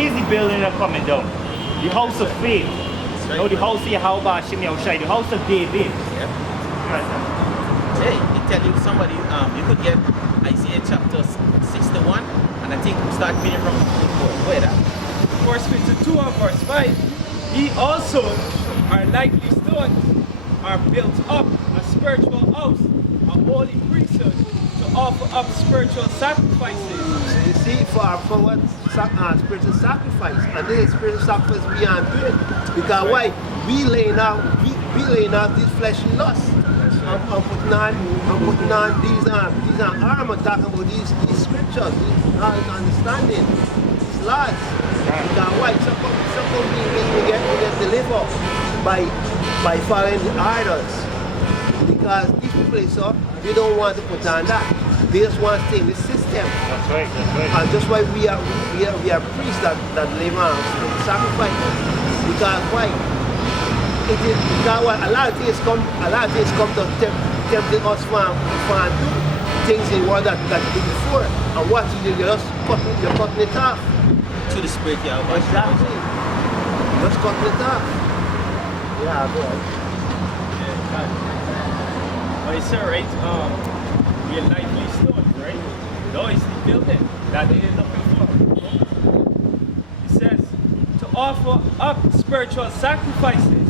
crazy building are coming down. The house of faith. Right. No, the house of Yahawah the house of David. Yeah. Hey, you tell you somebody, you could get Isaiah chapter 61, and I think we start reading from 4. Where that? Verse 52 and verse 5. Ye also are likely stones, are built up a spiritual house, a holy priesthood, to offer up spiritual sacrifices. So you see, for what spiritual sacrifice, and this spiritual sacrifice we are doing. Because why? We laying out these fleshly lusts. I'm putting on these armor, talking about these scriptures, these understanding, these laws. Because why? Somehow we get delivered by following the idols. Because these people, they don't want to put on that. They just want to stay in the system. That's right. And just why we are priests that live on sacrifice. Because why? Because what? A lot of things come to tempting us from do things in what that did before. And what you're just cutting it off. To the spirit, yeah. Exactly. Just cutting it off. Yeah, go ahead. Well, it's alright. We're likely stones, right? No, it's the building that they are looking for. It says to offer up spiritual sacrifices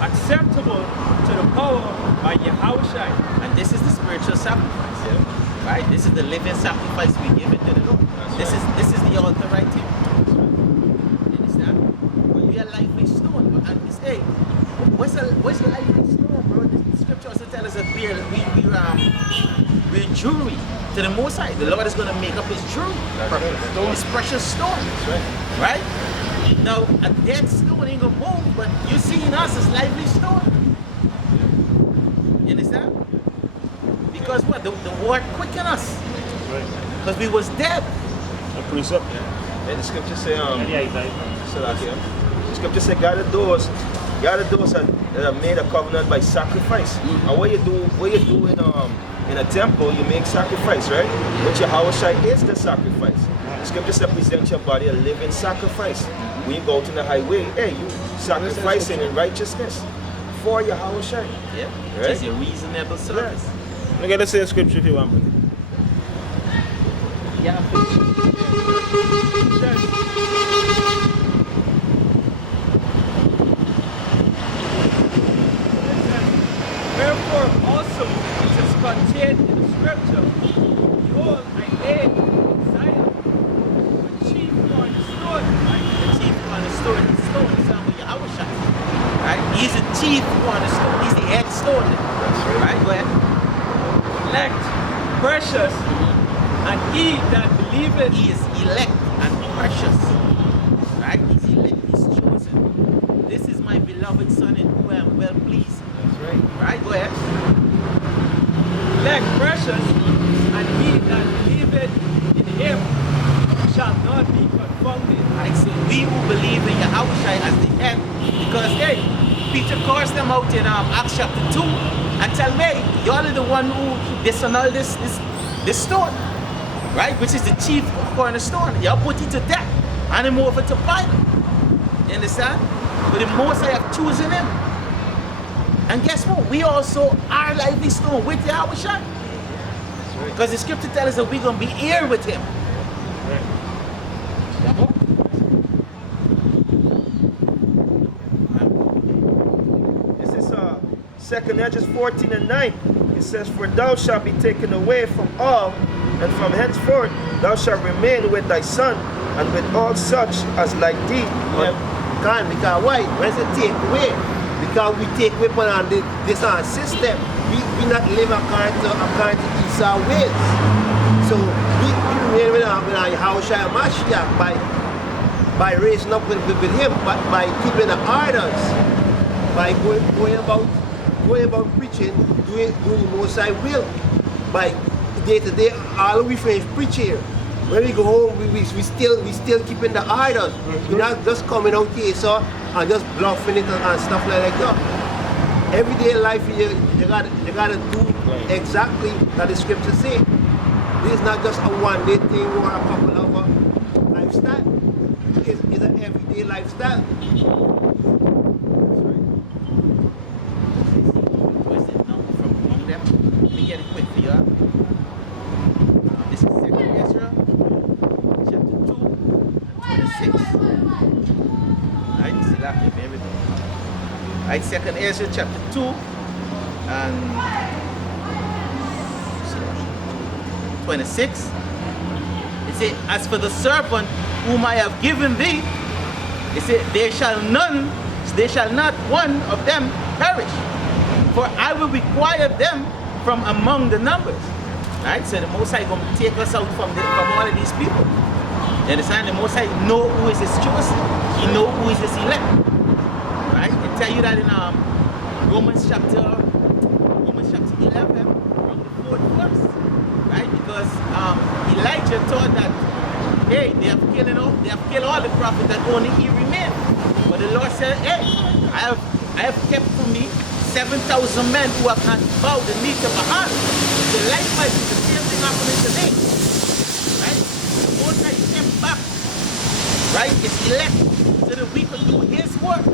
acceptable to the power by Yahweh. And this is the spiritual sacrifice, yeah? Right? This is the living sacrifice we give it to the Lord. This is the altar right here. You understand? When we are lively stone, and we say, what's a lively stone, bro? The scripture also tells us that we're jewelry to the Most High. The Lord is going to make up His jewelry, His precious stone, right? Now, a dead stone ain't gonna move, but you seeing us as lively stone. You understand? Because what? The word quickened us. Because we was dead. A precept. Yeah. And the scripture say, the scripture say, God of those are made a covenant by sacrifice. And what you do in a temple, you make sacrifice, right? But Yahweh is the sacrifice. The scripture says, present your body a living sacrifice. When you go to the highway, hey, you sacrificing in righteousness for Yahweh. Yeah, right? It is a reasonable service. Yeah. Look at the same scripture if you want. Yeah. Wherefore also it is contained in the scripture, behold, I lay in Zion the chief cornerstone. The chief cornerstone is stone, the son of Yahweh. Right? He's the chief cornerstone, he's the head stone. Right? Go ahead. Elect, precious, and he that believeth. He is elect and precious. Right? He's elect, he's chosen. This is my beloved son in whom I am well pleased. That's right. Right? Go ahead. Elect, precious, and he that believeth in him shall not be confounded. Right? So we who believe in Yahweh as the head, because hey, Peter calls them out in Acts chapter 2 and tell me, y'all are the one who disannulled this stone, right? Which is the chief cornerstone. Y'all put it to death, hand him over to Pilate. You understand? But the Most I have chosen him. And guess what? We also are lively stone with Yahweh. Because the scripture tells us that we're going to be here with him. This is 2nd Edges 14:9. It says, for thou shalt be taken away from all, and from henceforth thou shalt remain with thy son, and with all such as like thee. Because why? When it's take away, because we take away from this system, we not live according to Esau's ways. So we remain with our Yahushua Mashiach by raising up with him, but by keeping the orders, by going about preaching, doing the Most High will, by day to day, all we finish preaching. When we go home, we still keeping the orders. We're not just coming out here and just bluffing it and stuff like that. Everyday life, you gotta do exactly that the scripture say. This is not just a one-day thing or a couple of lifestyle. It's way lifestyle. Where's it now from among them? Let me get it quick for you. This is 2nd Ezra, chapter 2, 26. Right, see that? Everything. Right, 2nd Ezra, chapter 2, and 26. It says, as for the servant whom I have given thee, it says, there shall not one of them perish, for I will require them from among the numbers. Right? So the Most High going to take us out from all of these people. You understand? The Most High know who is his chosen. He know who is his elect. Right? It tell you that in Romans chapter 11, from the 4th verse. Right? Because Elijah thought that, hey, they have killed all the prophets that only he remained. But the Lord said, hey, I have kept for me 7,000 men who have not bowed the knee to Baal. So likewise, the same thing happening today. Right? The Most High came back, right? It's elect, so that we could do his work.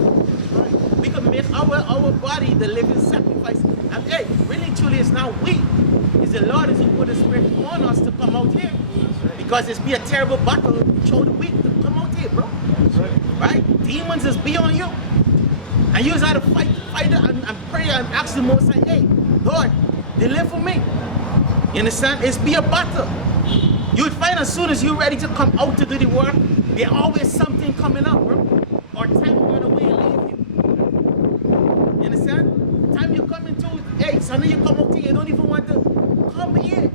We could make our body the living sacrifice. And hey, really truly it's not we. It's the Lord is who put the Spirit on us to come out here. Because it's be a terrible battle through the week to come out here, bro. Right? Demons is beyond you. And you just have to fight and pray and ask the Most High, hey, Lord, deliver me. You understand? It's be a battle. You would find as soon as you're ready to come out to do the work, there's always something coming up, bro. Or time going away and leave you. You understand? The time you come into, hey, suddenly you come out here, you don't even want to come here.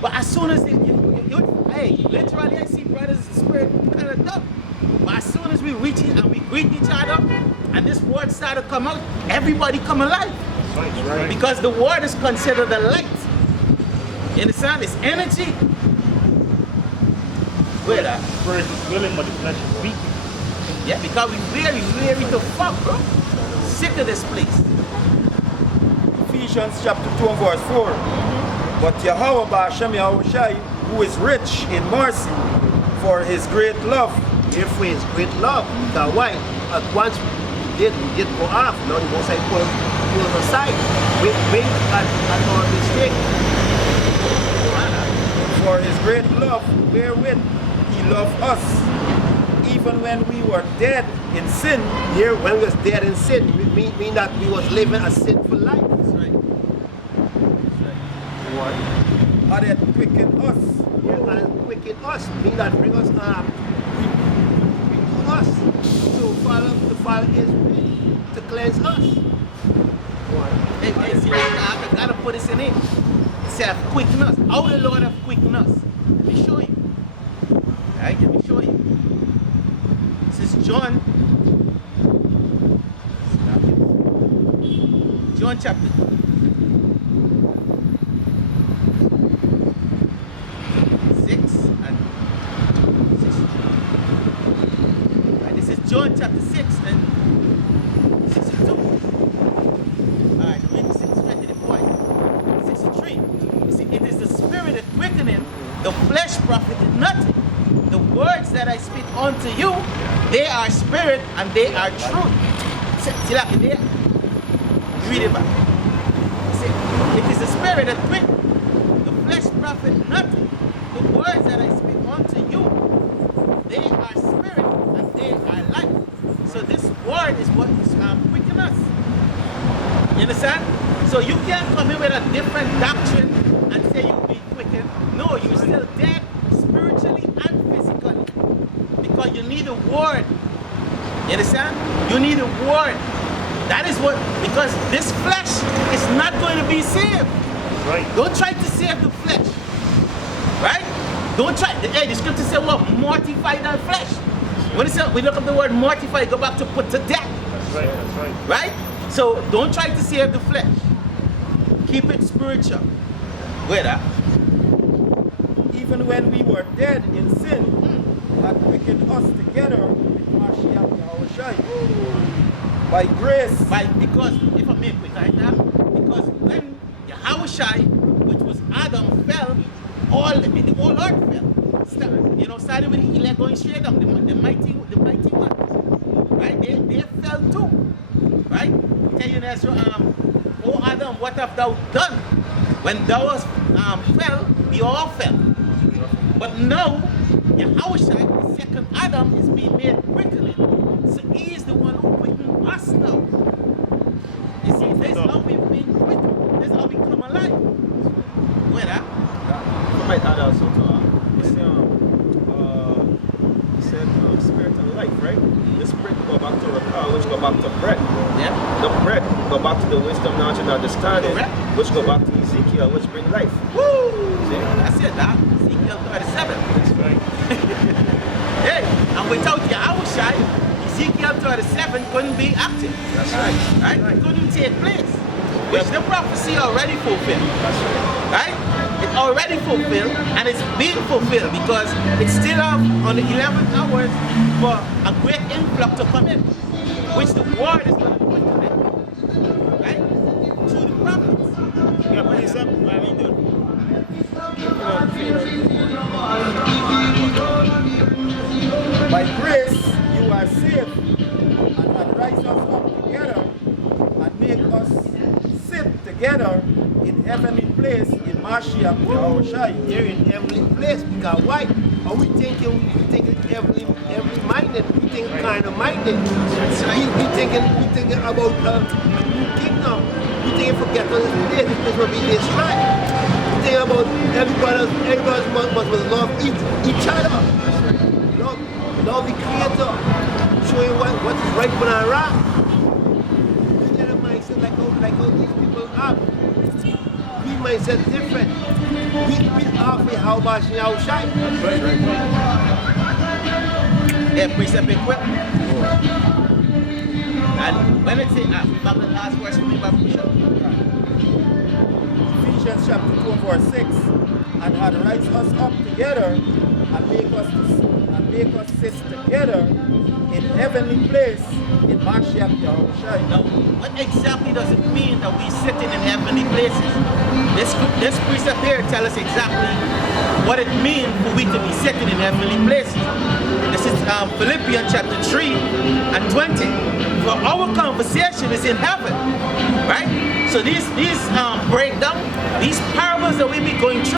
But as soon as hey, literally I see brothers in spirit kind of dumb. But as soon as we reach it and we greet each other and this word started to come out, everybody come alive. Right. Because the word is considered a light. You understand? It's energy. Where that? Spirit is willing, but the flesh is weak. Yeah, because we weary to fuck, bro. Sick of this place. Ephesians chapter 2 and verse 4. But YAHWAH Calling, who is rich in mercy, for his great love. Therefore, his great love. Because why? At once we did go off. Now the Most High pull us aside. Wait at our mistake. For his great love, wherewith he loved us, even when we were dead in sin. Here, when we was dead in sin, mean that we was living a sinful life. That's right. Had it quickened us. Yeah, and quicken us, mean that bring us renew us to follow his way, to cleanse us. Hey, see, I gotta put this in it. It said, quicken us. How the Lord have quickened us? Let me show you. Alright, let me show you. This is John chapter 6 and 63. Right, this is John chapter 6 and 62. Alright, read 63 to the point. 63. You see, it is the spirit that quickeneth, the flesh profited nothing. The words that I speak unto you, they are spirit and they are truth. See that in there? Read it back. See, it is the spirit that quickeneth, the flesh profit nothing. The words that I speak unto you, they are spirit and they are life. So this word is what is quickening us. You understand? So you can't come in with a different doctrine and say you'll be quickened. No, you're still dead spiritually and physically. Because you need a word. You understand? You need a word. That is what, because this flesh is not going to be saved. Right. Don't try to save the flesh. Right? Don't try. Hey, the scripture says what? Mortify thy flesh. When it says, we look up the word mortify, go back to put to death. That's right. That's right. Right? So don't try to save the flesh. Keep it spiritual. Where that? Even when we were dead in sin, had quickened us together with Masahch Yahushai. By grace. Because, if I may quick right now, because when Yahushai, which was Adam, fell, the whole earth fell. You know, starting with the elect going straight up, the mighty ones, right? They fell too, right? Tell you that's oh Adam, what have thou done? When thou was fell, we all fell. But now, Yahawashi, the second Adam, is being made quickening. So he is the one who quickened us now. You see, this is how we've been quickened. This is how we come alive. Wait, huh? I might add also to you said spirit and life, right? The spirit go back to Rakal, which go back to bread. Yeah. The bread go back to the wisdom, knowledge, and understanding, Correct. which go back to Ezekiel, which bring life. Woo! See? That's it, Doc. Ezekiel 37. That's right. Hey, and without Yahawashi, Ezekiel 37 couldn't be active. That's right. Right? It couldn't take place. Which the prophecy already fulfilled. That's right. Right? It's already fulfilled and it's being fulfilled because it's still on the 11th hours for a great influx to come in, which the word is going to put in it. Right? Through the prophets. Yeah, please up. By grace you are saved, and hath raised us up together, and make us sit together in heavenly place in Mashiach Yahawashi. They're in heavenly place because why? Are we thinking heavenly minded? We think kind of minded. We thinking about a new kingdom. We thinking forget on this place. This place will be destroyed. We think about everybody must love each other. Love the Creator. Showing what is right and wrong. This kind of mindset like how these people are. We mindset different. We are for Yahweh Yahawashi. Yeah, precept equip. And when it say, back the last verse for me, Bible Bishop. Ephesians chapter 2 verse 6, and hath raised us up together and make us sit together in heavenly place in Mashiach Yahawashi. Now, what exactly does it mean that we sitting in heavenly places? This precept here tells us exactly what it means for we to be sitting in heavenly places. This is Philippians chapter 3 and 20. For our conversation is in heaven, right? So these breakdown, these parables that we be going through,